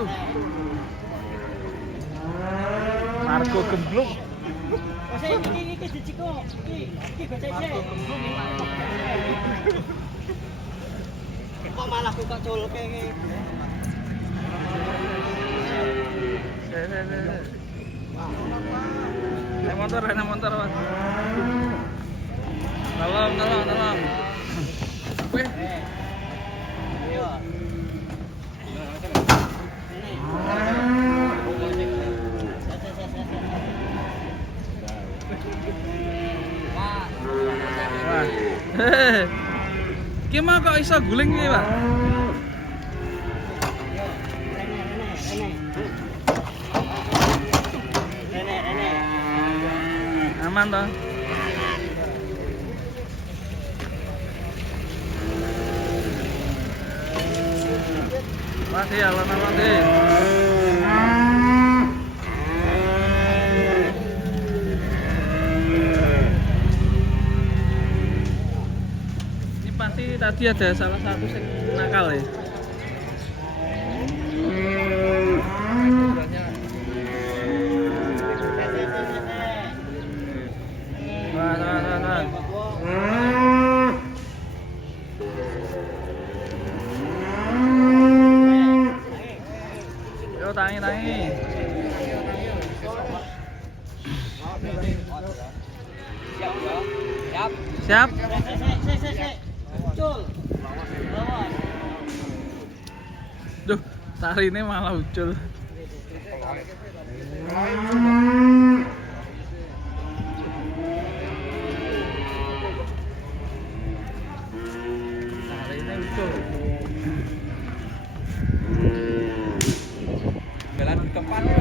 Waduh. Margo gemblung. Iki dijiko. Iki becece. Kok malah kok colke iki. Naik motor, Mas. Tolong. Wih. Ayo. Wah. Gimana kok iso guling iki, Pak? Aman toh? Masih alon-alon deh. Ini pasti tadi ada salah satu yang nakal ya. Yo tangi. Siap. Ucul. Lawan. Duh, tari ini malah ucul. Tari ini ucul. Jalan di tempat ya.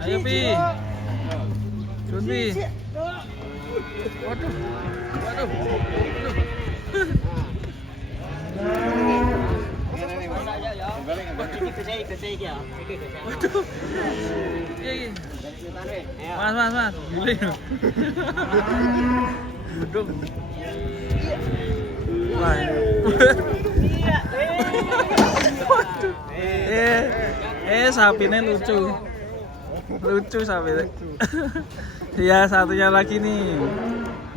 Ayo Pi. Turun Pi. Waduh. Waduh. Iya. Mas. Guling. Duduk. Wah. Waduh. Sapinya lucu sapi. Ya satunya lagi nih.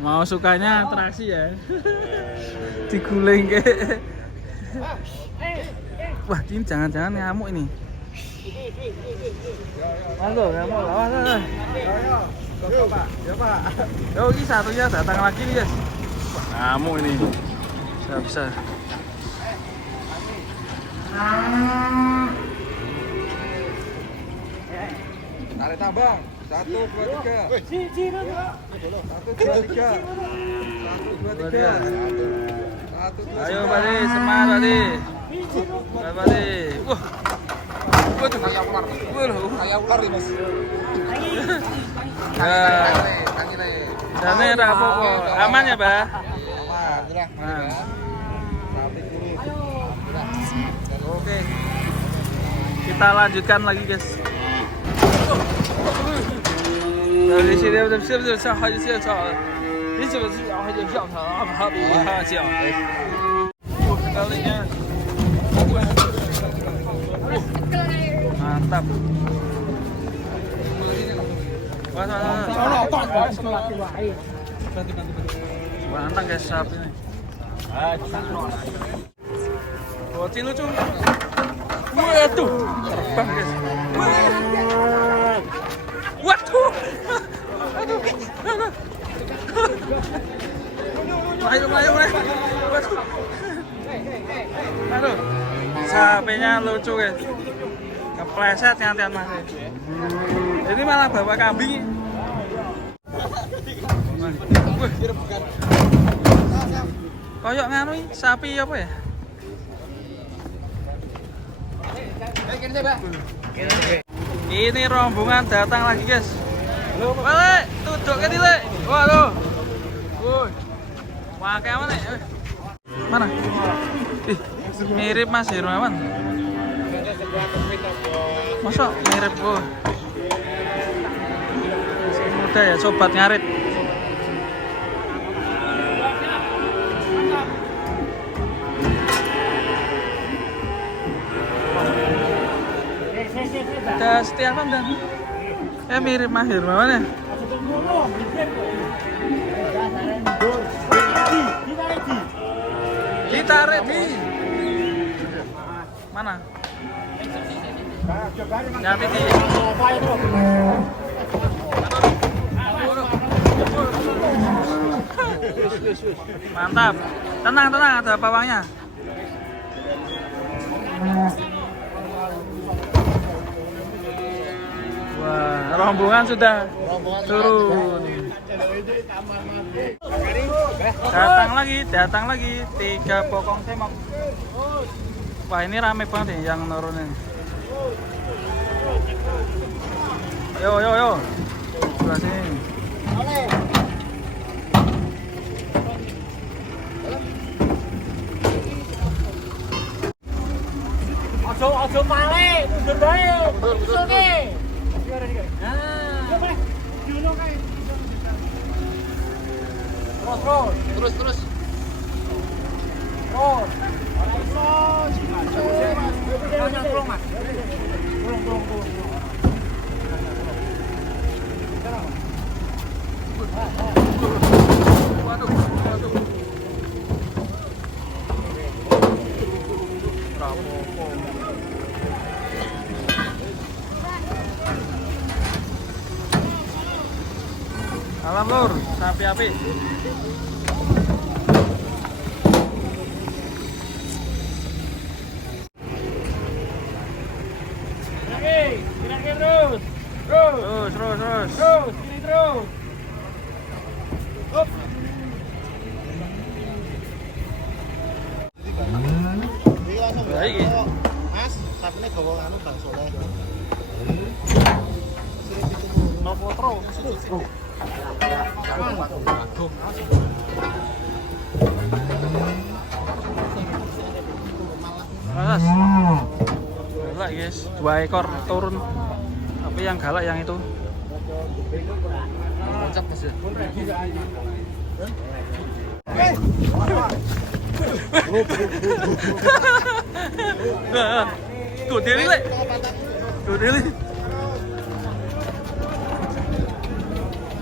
Mau sukanya atraksi ya. Diguling ke. Wah, ini jangan-jangan ngamuk ini. Halo, ngamuk. Awas. Yo, Pak. Ya, Pak. Yo, ini satunya datang lagi nih, guys. Wah, ngamuk ini. Bisa. Tarik tambang. 1, 2, 3. 1, 2, 3. 1, 2, 3. Ayo, Badi, semangat, Badi. Badi. Wah. Waduh, Kayak ular nih, Mas. Dane ra apa-apa. Aman ya, Bah? Aman. Oke. Kita lanjutkan lagi, guys. Dari sini udah siap haji siap. Ini coba haji siap siap. Kalinya. Mantap. Mantap guys sapi ini. Bocil lucu. Waduh, terbang guys. Waduh. Melayu. Waduh. Aduh. Sapinya lucu guys. Kepleset nyantian masih. Ini malah bawa kambing. Koyok nganu sapi apa ya? Ini rombongan datang lagi guys. Balik, tuduk ke dile. Waduh. Woi. Wah, kayak mana? Mana? Ih, mirip Mas Hermawan. Masa mirip gua? Masih muda ya, sobat ngarit. Ada Setiawan dan mirip Mas Hermawan ya. Ditarik di mana? Nyati di. Mantap. Tenang, ada pawangnya. Wah, rombongan sudah turun. Datang lagi 3 pokong semok. Wah, ini rame banget nih yang nurunin. Yo. Sebelah sini. Ojo pale, mundur bae. Mundur ki. Terus. Waduh. Alam lur, sapi api. Terus. Ini terus. Hop. Baik. Mas, sapine gawa anu Bang Soleh. Nopo tro. Mas. Galak guys, 2 ekor turun. Tapi yang galak yang itu. Kocak Mas. Tuh diri le.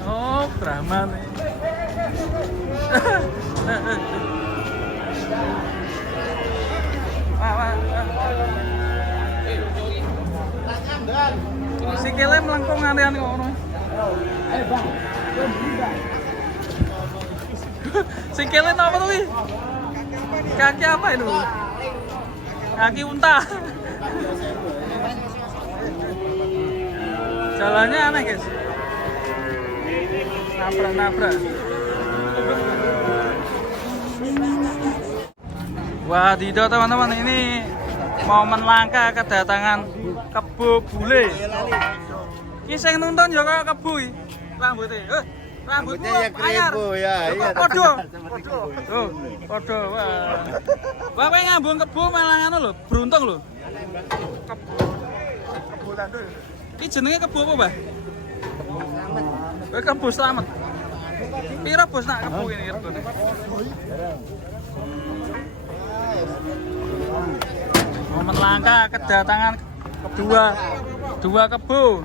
Oh, Brahman. Sikile melengkung ngantian kok ngono. Bang. Sikile apa tuh ki? Kaki apa itu? Kaki unta. Jalannya aneh guys. Nabrak. Wah, tidak teman-teman, ini momen langka kedatangan kebo bule. Ki sing nonton ya kaya kebo iki. Rambutnya ya kribo ya. Iya. Podo. Wah. Bapak ngambung kebo malah ngono lho, beruntung lho. Kebo landul. Iki jenenge kebo apa, Mbah? Kebo slamet. Pira bos nak kebo ini regane? Momen langka kedatangan dua kebo.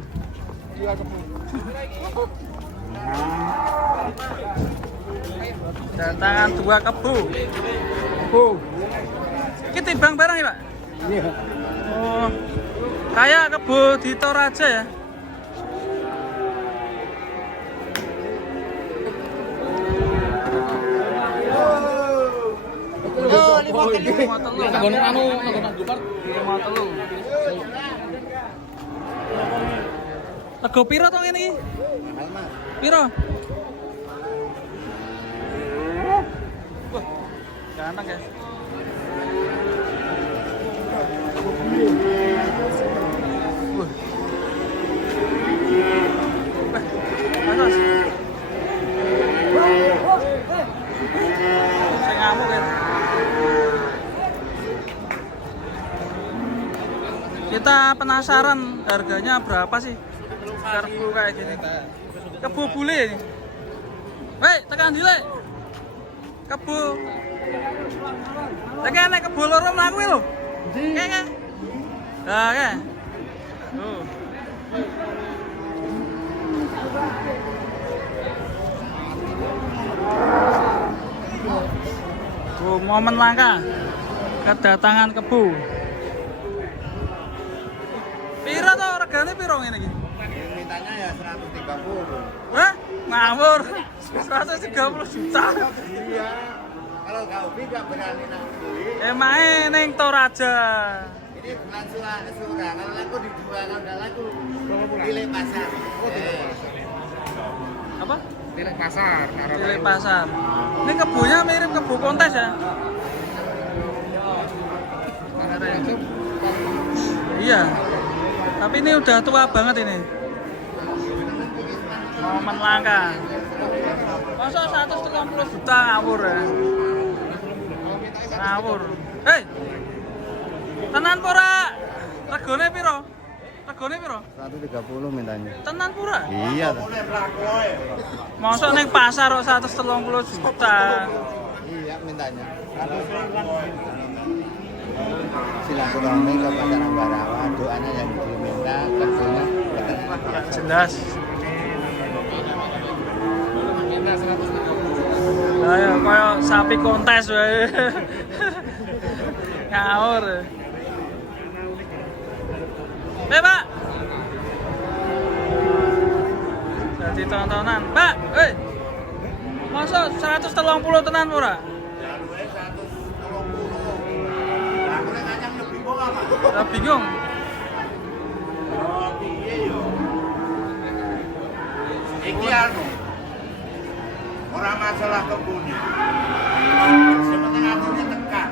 Datangan 2 kebo. Ini timbang barang ya Pak? Iya. Oh, kayak kebo di Toraja ya? Oh, 5 kilo. Lego piro to ngene iki? Piro? Wah, ganteng guys. Wah. kita penasaran harganya berapa sih kerbau kayak gini. Kebo bule ini. Wei, tekan dile. Kebo. Tekan nek kebo loro mlaku lho. Keke. Lah, ke. Tuh. Tuh, momen langka kedatangan kebo. Piro to regane piro ngene iki? Mintanya ya 130. Hah? Ngawur. 130 juta. Iya. Kalau nggak hobi nggak berani nak beli. Emangnya neng Toraja. Ini bukan surah. Kalau laku dijual, kalau nggak laku pilih pasar. Apa? Pilih pasar. Pilih pasar. Ini kebunnya mirip kebu kontes ya? Iya. Tapi ini udah tua banget ini. Momen langka. Masa 130 juta ngawur ya? Ngawur. Hei! Tenan pura! Regone piro? Regone piro? 130 mintanya. Tenan pura? Iya. Masa ning pasar kok 130 juta. Iya mintanya. Silaturahmi kepada Anggarawa, doanya yang diminta, kerjanya Jelas. Lah ya koyo sapi kontes wae. Ngawur. Pak. Jadi tontonan, Pak. Hei. Masa 130 tenan ora? Lah bingung. Iki anu ora masalah kebunnya. Sebenarnya atine tekan.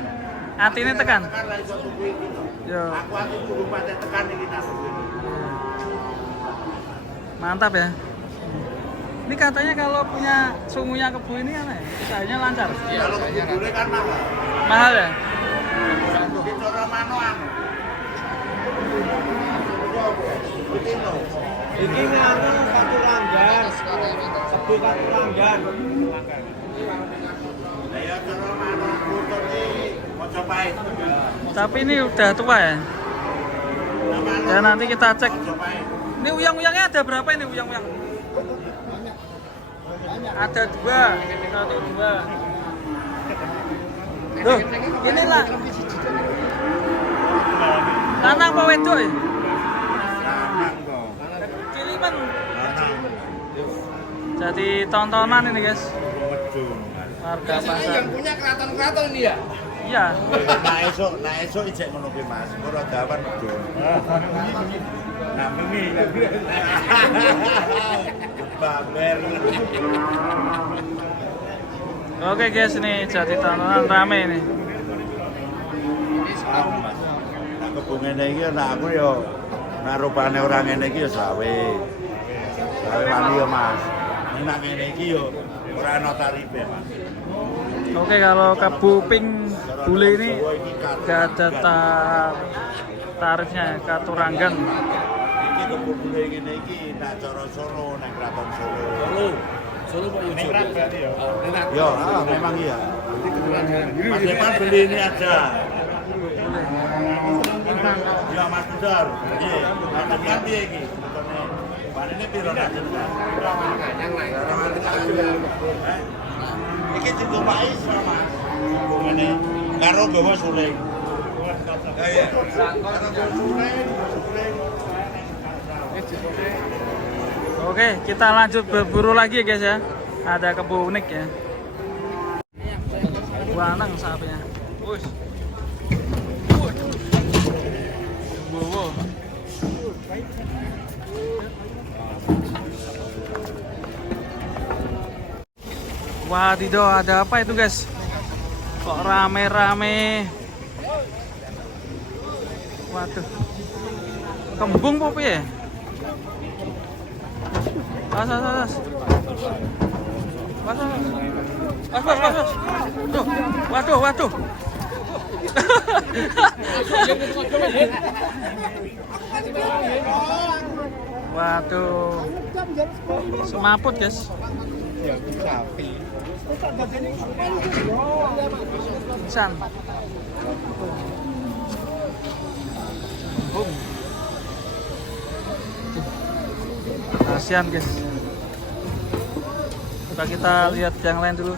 Atine tekan. Tekan lah iso tuku iki to. Yo. Aku kudu pate tekan iki tak. Mantap ya. Ini katanya kalau punya sungunya kebu ini kan ya, usahanya lancar. Kalau kebunnya kan mahal. Mahal ya? Di cara mano anu. Iki nganu satu langgan. Satu langgan. Lah ya cara mano motor iki ojo pahit. Tapi ini udah tua ya. Ya nanti kita cek. Ojo pahit. Ini uyang-uyangnya ada berapa ini uyang-uyang? Ada 2, 1, 2. Loh, inilah. Lanang apa wedok ya? Lanang to. Cilimen. Lanang. Jadi tontonan ini guys. Medun. Harga pasar. Yang punya keraton-keraton ini ya? Iya. Nah esuk ijek ngono ki Mas. Ora dawan medun. Nah bengi. Baber. Oke guys, ini jadi tontonan rame ini. Nah kebun ngene iki nah aku yo nah rupane ora ngene iki yo sawe. Sawe wani yo Mas. Nek ngene iki yo ora ana tarife Mas. Oke, kalau kebu pink bule ini gak ada tarifnya, katuranggan. Iki kebun bule ngene iki nak cara Solo, nek Kraton Solo. Solo Pak Yujo. Berarti ya. Yo, memang iya. Mas Depan beli ini aja. Ya Mas Bedar. Nggih, Mas Depan piye iki? Panene piro nak jenengan? Iki juga Pak Isra Mas. Ngene karo gawa suling. Iya. Oke, kita lanjut berburu lagi guys ya. Ada kebu unik ya. Wanang sapinya. Wush. Wow. Wadidaw, ada apa itu guys? Kok rame-rame? Waduh. Kembung apa ya? Pas. Tuh, waduh. Waduh, semaput guys. Sapi. San. Kasian guys. Coba kita lihat yang lain dulu.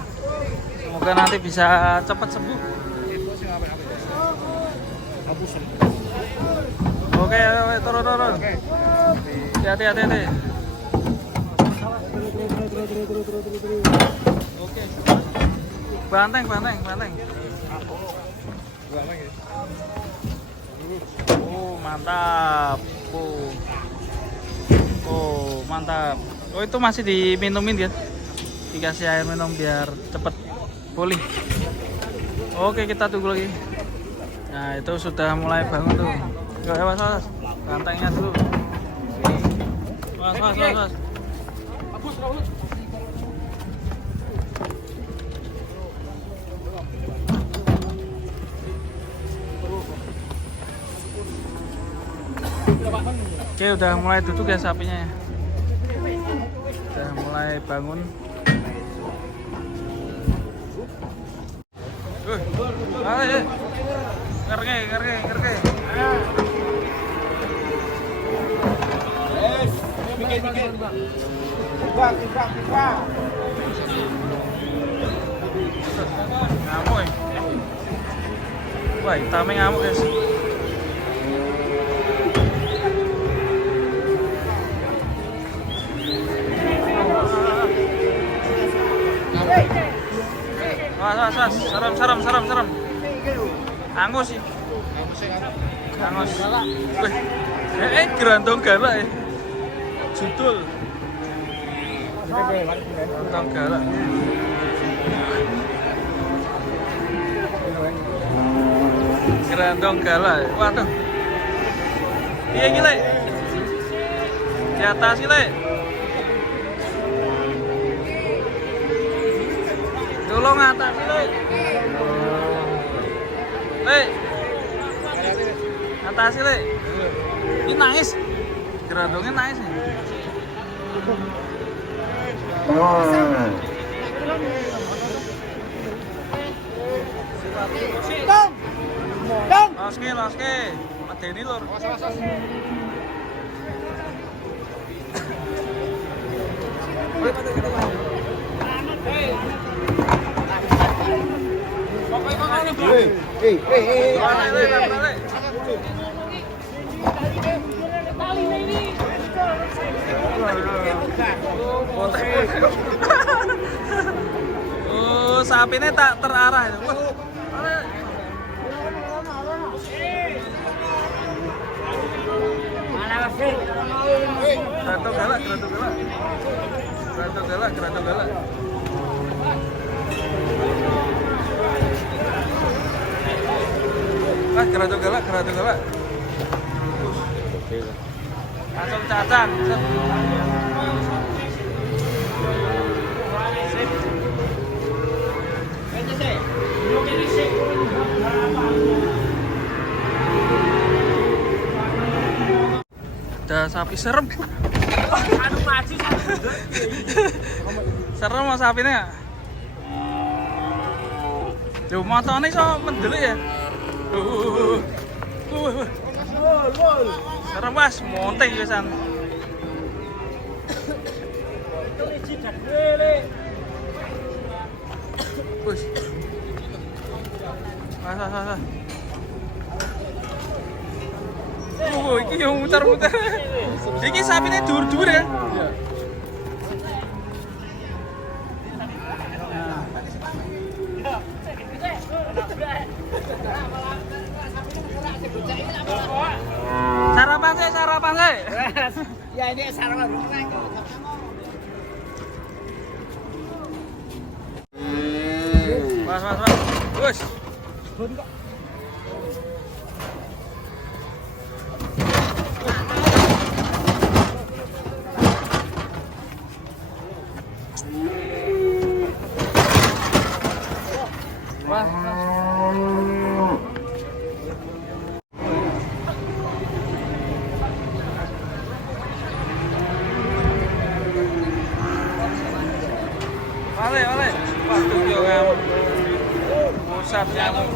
Semoga nanti bisa cepat sembuh. Oke, turun. Hati-hati. Oke. Banteng. Oh, mantap. Oh, mantap. Oh, itu masih diminumin ya. Dikasih air minum biar cepet pulih. Oke, kita tunggu lagi. Nah, itu sudah mulai bangun tuh. Yuk, was. Bantengnya dulu. Was. Oke, udah mulai duduk ya sapinya ya. Udah mulai bangun. Ayo. Ngerge. Bikin. Bang. Ngamuk ya. Wah, hitamnya ngamuk guys. Was. Serem. Angus sih. Angus. Wih. Gerandong galak ya. Judul. Gerandong galak. Gerandong galak. Waduh. Iya gile. Di atas gile. Tolong atas gile. Atas gile. Ini nangis. Gerandongnya nangis nih. Dong. Loske. Medeni lur. Oh, sapi ini tak terarah itu. Gerandong galak. Gerandong galak. Langsung cacan. Ada sapi serem. Aduh maju. Serem mas sapinya. Yo motone iso mendelik ya. Serem mas, monteng pisan. Wis. Mas. Iki yang muter-muter. Iki sapine dur-dur ya. Sarapan sih. Ya ini sarapan. Mas. Wes. Oleh. Waduh, yo ngamuk. Pusat nyamuk.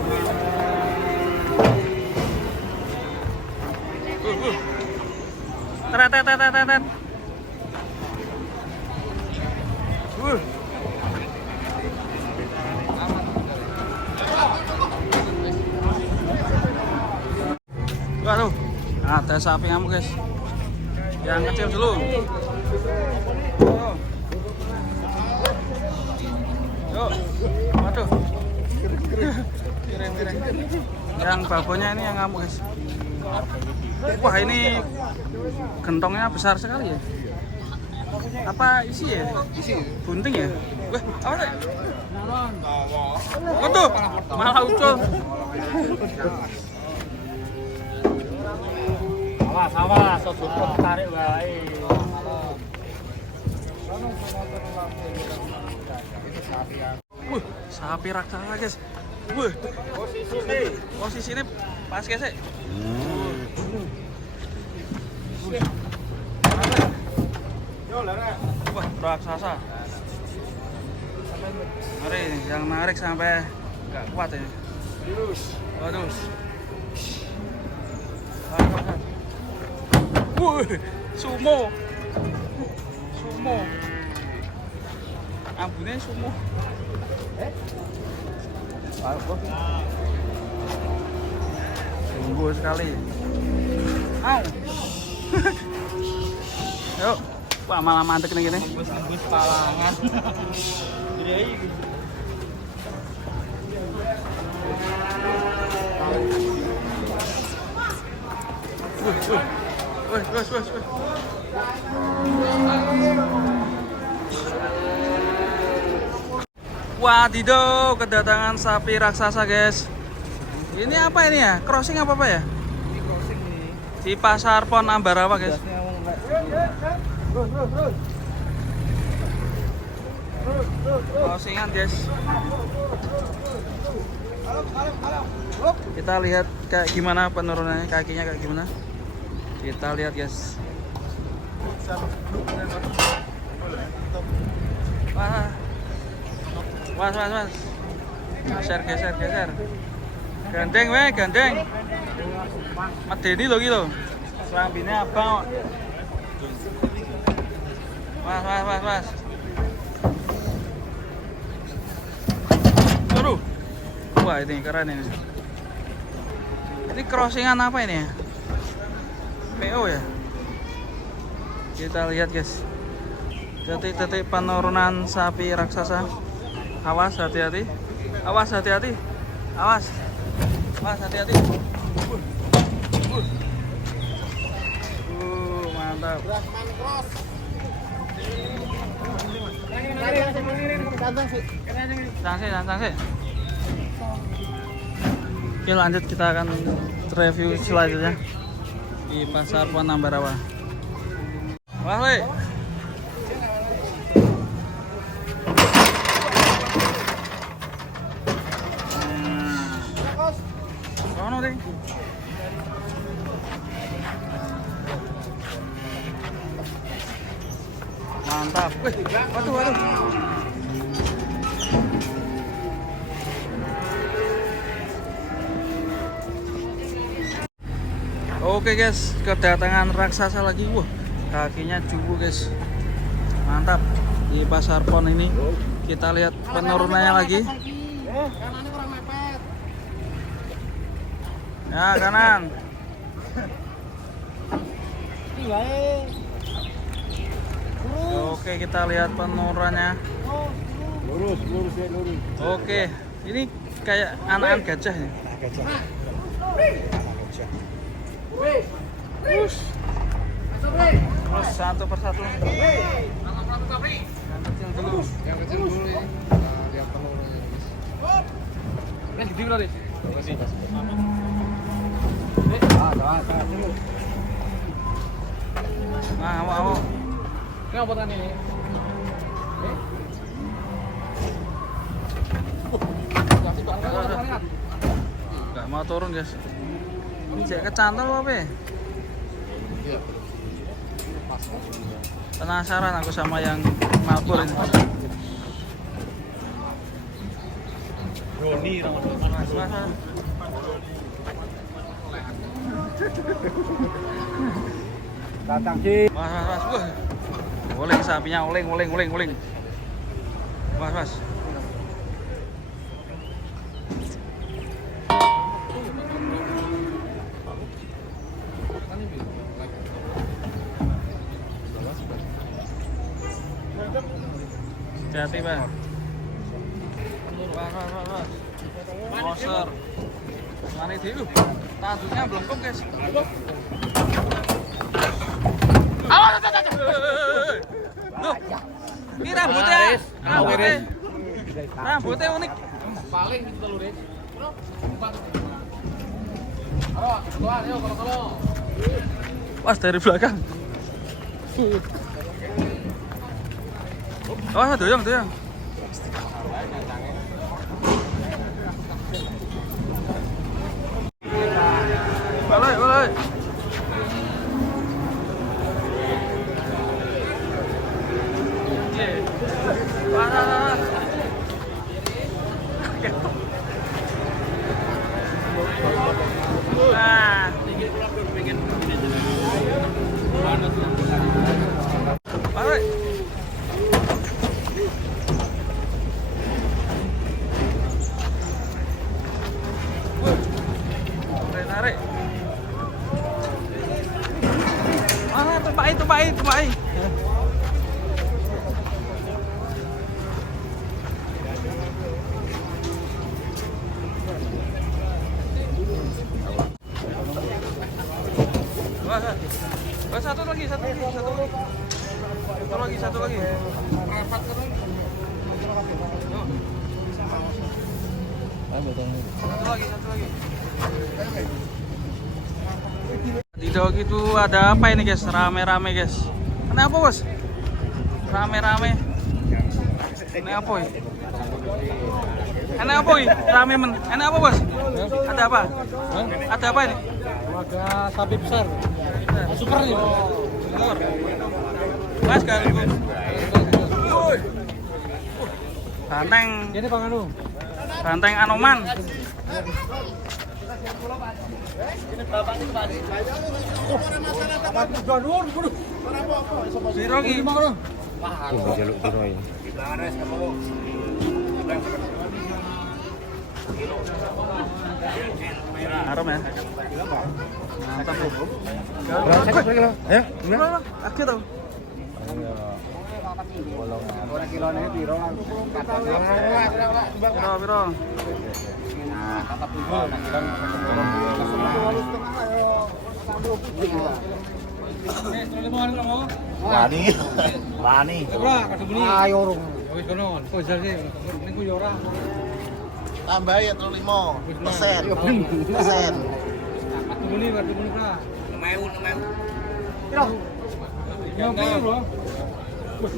Teret. Waduh, ada sapi ngamuk guys. Yang kecil dulu. Yuk, waduh. Miring. Yang babonya ini yang ngamuk guys. Wah, ini gentongnya besar sekali ya. Apa isi ya? Isi. Bunting ya? Wah, apa sih? Waduh, malah ucul. Awas, tutup tarik wae. Sapi raksasa guys. Posisinya pas guys. Wah, raksasa. Mari, yang narik sampai nggak kuat ini. Waduh. Sumo. Ambune sumo. Sungguh sekali. Au. Yuk. Wah, malah mantek nih gini. Tembus palangan. Wes. Wadidaw, kedatangan sapi raksasa guys. Ini apa ini ya? Crossing apa ya? Ini crossing nih. Di pasar Pon Ambarawa guys. Crossingan guys. Kita lihat kayak gimana penurunannya, kakinya kayak gimana. Kita lihat guys. Wah. Was. Geser. Gandeng. Medeni lho iki lho. Selambine abang kok. Was. Aduh. Wah, ini keren ini. Ini crossingan apa ini ya? PO ya? Kita lihat guys. Detik-detik penurunan sapi raksasa. Awas, hati-hati. Awas, hati-hati. Mantap. Sanksi. Oke, lanjut, kita akan review selanjutnya di pasar Pon Ambarawa. Wah, le. Sono deh. Mantap. Wih, waduh. Oke guys, kedatangan raksasa lagi. Wah, kakinya cubu guys. Mantap. Di pasar Pon ini kita lihat penurunannya lagi. Ya, kanan. Oke, kita lihat penurunannya. Lurus. Oke, ini kayak anakan gajah ya. Gajah. Terus satu persatu. Yang kecil dulu ini. Lihat penurunannya. Ini gede berarti. Makasih. Mau. Ini apa tadi ini? Nggak mau turun guys. Cek kecantol apa ya? Iya. Penasaran aku sama yang Malpur ini. Datang sih. Mas. Wah. Oleng sapinya, oleng. Mas. Hati-hati, Bang. Mas. Monster. Mana itu? Tanduknya belum guys. Awas. Loh. Ini rambutnya unik. Paling itu lho, Ris. Ayo, kalau. Pas dari belakang. Oh, doyong. Balik. Parah. Nah. Balik. Tarik. Tupai. Wah, satu lagi. Satu lagi. Satu lagi. Di dog itu ada apa ini guys? Rame-rame guys. Kenapa bos? Rame-rame. Ini apa ini? Enak apa ini? Rame men. Enak apa bos? Ada apa? Ada apa ini? Ada sapi besar. Super nih. Super. Mas ganggu. Banteng. Ini Bang Anu. Banteng Anoman. Biro ki. Jaluk biro ya. Harum ya. Mantap bro. Ayo. Akhir dong. Biro. Wani. Ayo rong. Wis kono. Wis jare. Niku yo ora. Tambah ya 35%. Muni pra. 6.000. Piro? Yo piro, Bro? Wis,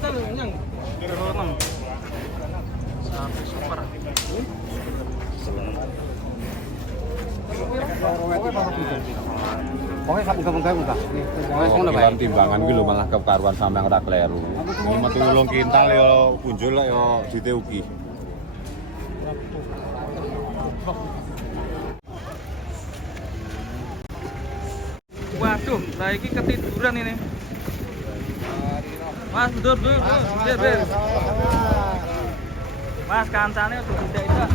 kan nyang. Kilo 6. Sapi super. Pokoknya sapi gabung-gabung ta. Dalam timbangan ki lho malah kekaruan sampeyan ora kleru. Iki metu 8 kintal ya punjul ya dite ugi. Waduh, lah iki ketiduran ini. Mas, mundur. Mas, kancane udah tidak.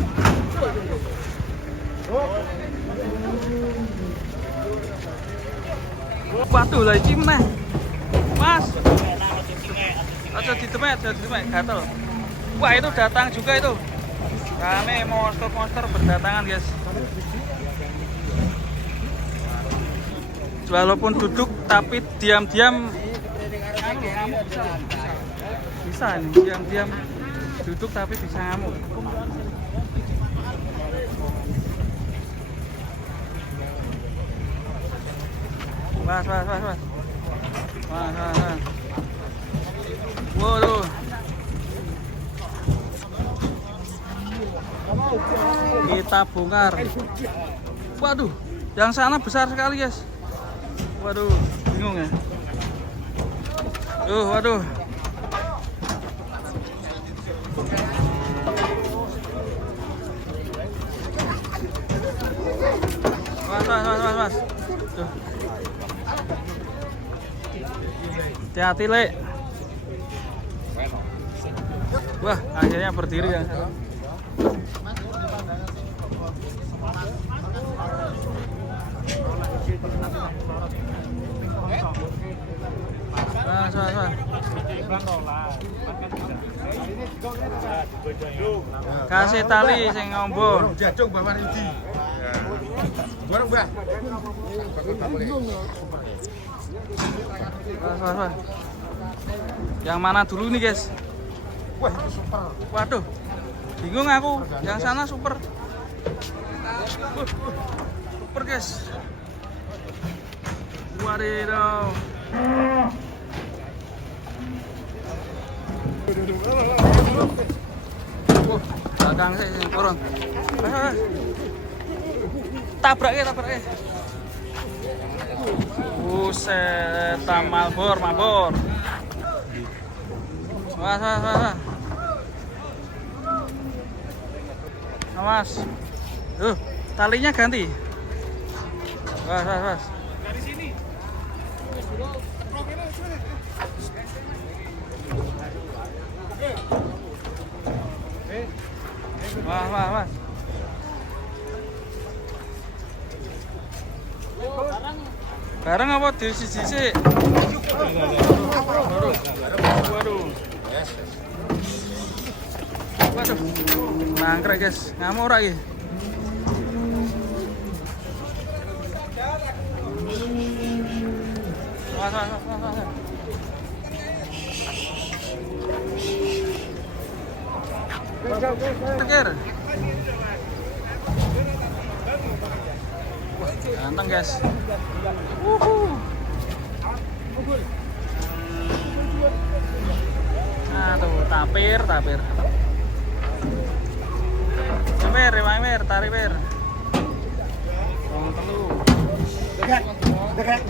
Waduh, lah iki meneh. Mas. Aja ditemet, gatel. Wah, itu datang juga itu. Rame monster berdatangan, guys. Walaupun duduk tapi diam-diam bisa nih, diam-diam duduk tapi bisa ngamuk. Mas. Waduh. Kita bongkar. Waduh, yang sana besar sekali, guys. Waduh, bingung ya. Waduh. mas. Tuh. Hati-hati, Le. Wah, akhirnya berdiri ya. Mas. Kasih tali sing ngombo. Jajung bawa Rudi. Bareng, Mbah. Mas. Yang mana dulu nih, guys? Wah, itu super. Waduh. Bingung aku. Yang sana super. Super, guys. Wadidaw. Belakang sih turun. Tabrak ya. Buset, mabur. Mas. Awas. Talinya ganti. Was. Dari sini. Wah. Bareng apa di sisi? Waduh. Nangkrek, guys. Ngamuk ora iki? Wah. Parkir. Ganteng, guys. Nah, tuh tapir. Mer, tarik mer. Telu. Dekat.